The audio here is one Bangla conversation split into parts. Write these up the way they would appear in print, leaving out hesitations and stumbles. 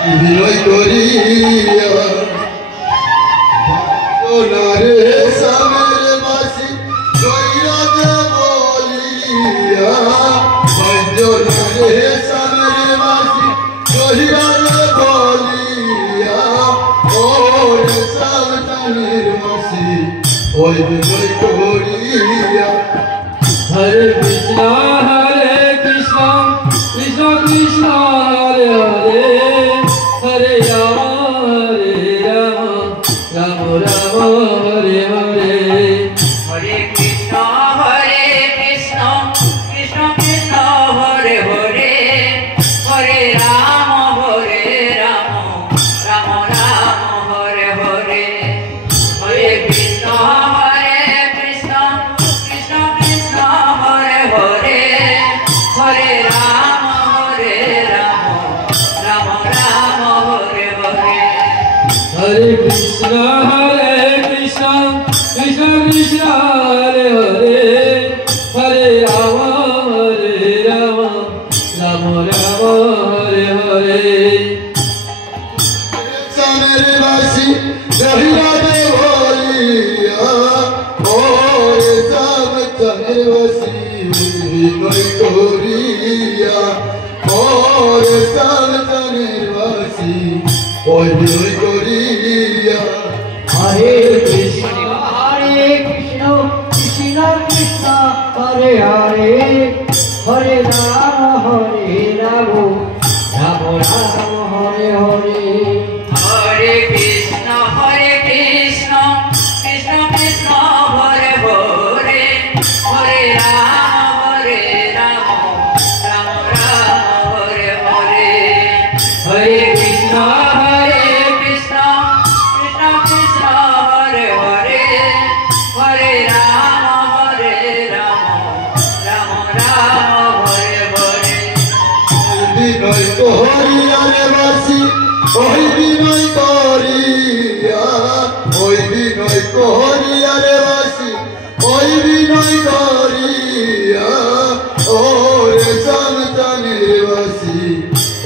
বিনয় করিয়া নারে সামের বাসি জয়রাজে বলিয়া নারে সামের বাসি জয়রাজে বলিয়া ওরে সামতানের বাসি ওই বিনয় করিয়া হরে কৃষ্ণ কৃষ্ণ কৃষ্ণ হরে হরে হরে রাম রাম রাম হরে হরে হরে কৃষ্ণ কৃষ্ণ কৃষ্ণ হরে হরে হরে রাম রাম রাম হরে হরে হরে কৃষ্ণ কৃষ্ণ কৃষ্ণ কৃষ্ণ হরে হরে হরে রাম রাম রাম হরে হরে হরে কৃষ্ণ কৃষ্ণ কৃষ্ণ কৃষ্ণ হরে হরে হরে রাম রাম রাম হরে হরে সামের বাসি জয়রাজে বলিয়া ওরে সামতানের বাসি বিনয় করিয়া ওরে সামতানের বাসি ওই বিনয় করিয়া হরে কৃষ্ণ কৃষ্ণ কৃষ্ণ হরে হরে হরে রাম রাম রাম হরে হরে হরে কৃষ্ণ কৃষ্ণ কৃষ্ণ হরে হরে হরে রাম রাম রাম হরে হরে হরে কৃষ্ণ কৃষ্ণ কৃষ্ণ হরে হরে হরে রাম রাম রাম হরে হরে বিনয় করিয়া রে বাসি ওই বিনয় করিয়া ওই বিনয় করিয়া রে বাসি ওই বিনয় করিয়া ওরে সামতানের বাসি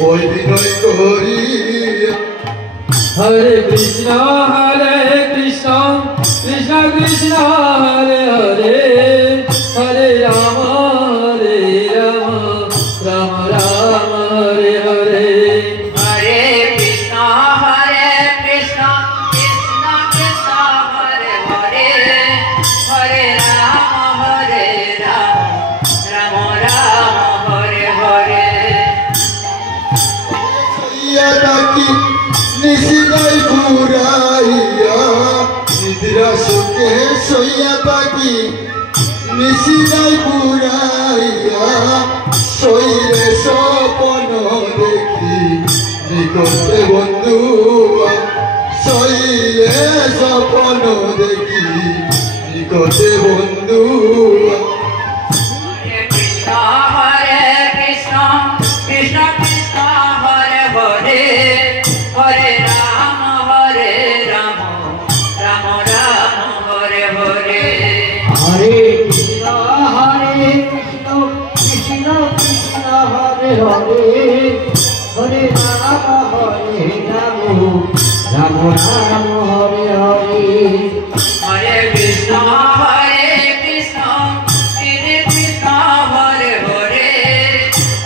ওই বিনয় করিয়া হরে কৃষ্ণ কৃষ্ণ কৃষ্ণ কৃষ্ণ হরে হরে হরে রাম রাম রাম হরে হরে হরে কৃষ্ণ কৃষ্ণ কৃষ্ণ হরে হরে হরে রাম রাম রাম হরে হরে সইয়া ডাকি নিশিদাই পুরাইয়া নিদ্রা সুখে সইয়া ডাকি নিশিদাই পুরাইয়া শৈরে স্বপন দেখি নিকটে বন্ধু শৈরে স্বপন দেখি নিকটে বন্ধু হরে কৃষ্ণ কৃষ্ণ কৃষ্ণ হরে হরে হরে রাম রাম রাম হরে হরে হরে কৃষ্ণ কৃষ্ণ কৃষ্ণ হরে হরে হরে রাম রাম রাম হরে হরে হরে কৃষ্ণ কৃষ্ণ কৃষ্ণ হরে হরে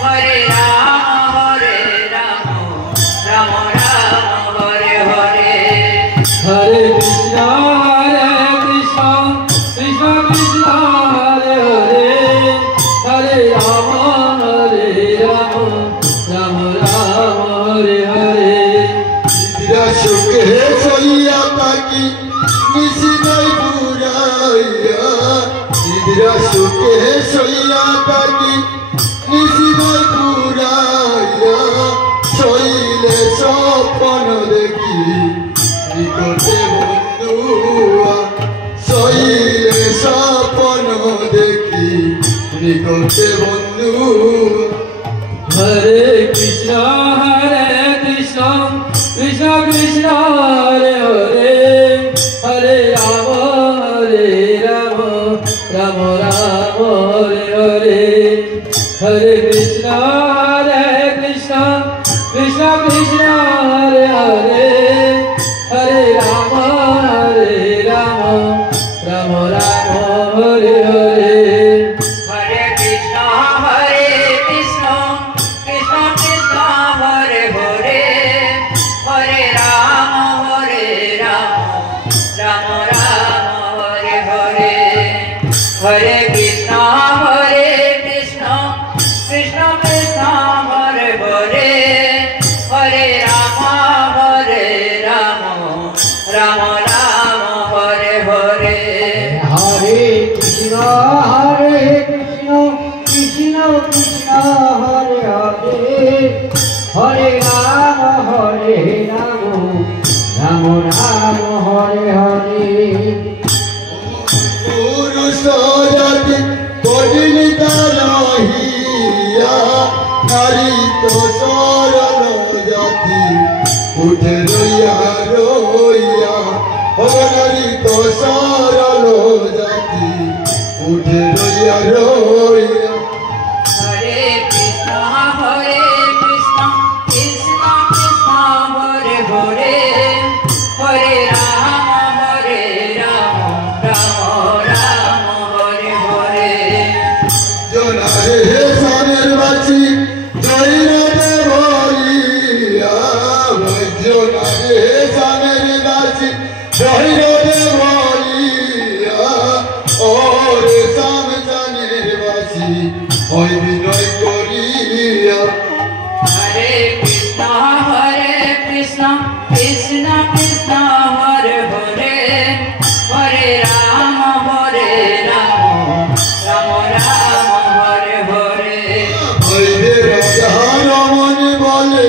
হরে রাম রাম রাম হরে হরে হরে কৃষ্ণ কৃষ্ণ কৃষ্ণ কৃষ্ণ হরে হরে হরে রাম রাম রাম হরে হরে নিদ্রা সুখে সইয়া থাকি নিশিদাই পুরাইয়া নিদ্রা সুখে সইয়া থাকি নিশিদাই পুরাইয়া শৈলে স্বপ্ন দেখি নিকটে বন্ধু শৈলে স্বপ্ন দেখি নিকটে বন্ধু হরে কৃষ্ণ কৃষ্ণ কৃষ্ণ কৃষ্ণ হরে হরে হরে রাম রাম রাম হরে হরে হরে কৃষ্ণ কৃষ্ণ কৃষ্ণ উঠে রইয়া রইয়া হরি তো সরল জাতি উঠে রইয়া রইয়া হরে কৃষ্ণ কৃষ্ণ কৃষ্ণ হরে হরে হরে রাম রাম রাম হরে হরে জনারে সানের বাছি জয়রাতে বলিয়া জনারে সানের বাছি জয়রাতে বলিয়া ওরে সাম জানের বাছি ওই বিনয় করিয়া হরে কৃষ্ণ কৃষ্ণ কৃষ্ণ হরে হরে হরে রাম রাম রাম হরে হরে হইবে রাধা রমণ বলে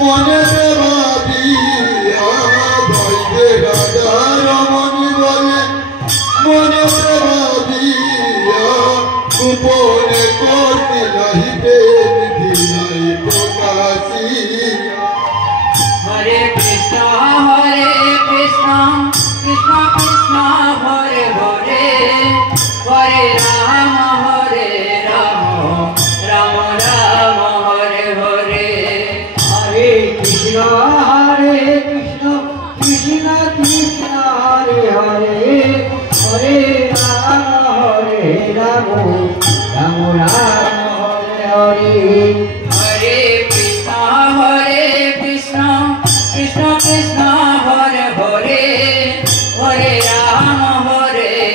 মনে ভাবিয়া হইবে রাধা রমণ বলে মনে ভাবিয়া গোপনে করতে রহিবে বিলাই প্রকাশিয়া হরে কৃষ্ণ কৃষ্ণ কৃষ্ণ হরে হরে হরে রাম রাম রাম হরে হরে হরে কৃষ্ণ কৃষ্ণ কৃষ্ণ হরে হরে হরে রাম রাম রাম হরে হরে হরে কৃষ্ণ কৃষ্ণ কৃষ্ণ হরে হরে হরে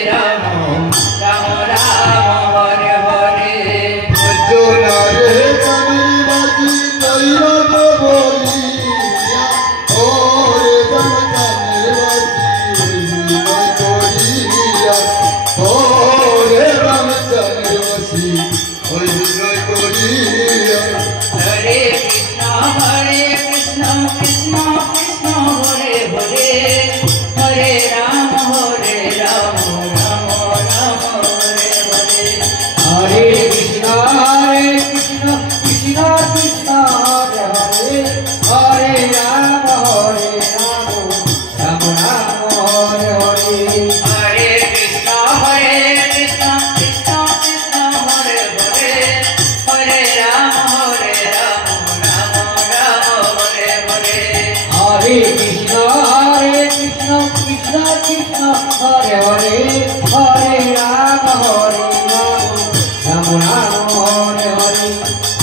রাম রাম রাম হরে হরে জনারে কানের বাজি তৈরব বলিয়া ওরে জানের বাজি ওই বিনয় করিয়া হরে কৃষ্ণ কৃষ্ণ কৃষ্ণ হরে হরে হরে রাম রাম রাম হরে হরে হরে কৃষ্ণ কৃষ্ণ কৃষ্ণ হরে হরে হরে রাম রাম রাম হরে হরে হরে কৃষ্ণ কৃষ্ণ কৃষ্ণ হরে হরে হরে রাম রাম রাম হরে হরে হরে কৃষ্ণ কৃষ্ণ কৃষ্ণ হরে হরে হরে রাম